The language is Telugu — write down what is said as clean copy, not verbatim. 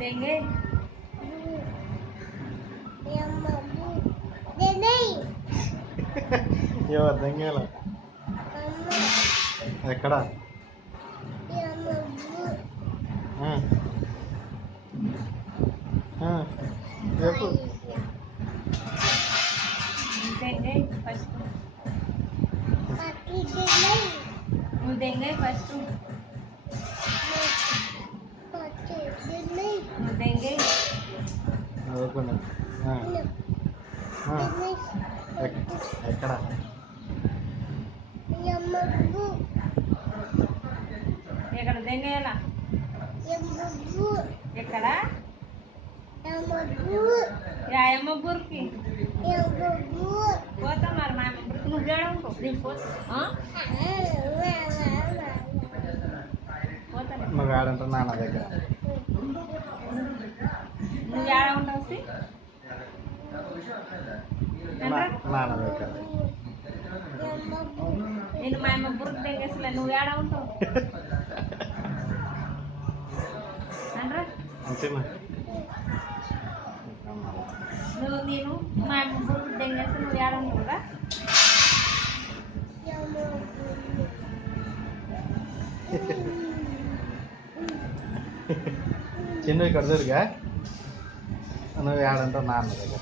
देंगे ఎవరు దెంగేలా ఎక్కడ చెప్పు देंगे फर्स्ट देंगे फर्स्ट देंगे ఎక్కడ ఎక్కడ దెంగేలా ఎక్కడ అమ్మ బుర్కి పోతా మరి మా అమ్మ బుర్కి నువ్వు ఏడ ఉంటావు నువ్వు ఏడంటావు నాన్న దగ్గర నువ్వు ఏడ ఉంటావు నాన్న దగ్గర నేను మా అమ్మ బుర్కి దెంగేసలే నువ్వు ఏడ ఉంటావు అనరా అంతేనా నువ్వు నేను మా అమ్మ బుర్కి దెంగేస్తే నువ్వు ఏడ ఉంటావురా చిన్న ఇక్కడ దొరికా నువ్వు ఏడంటావు నాన్న దగ్గర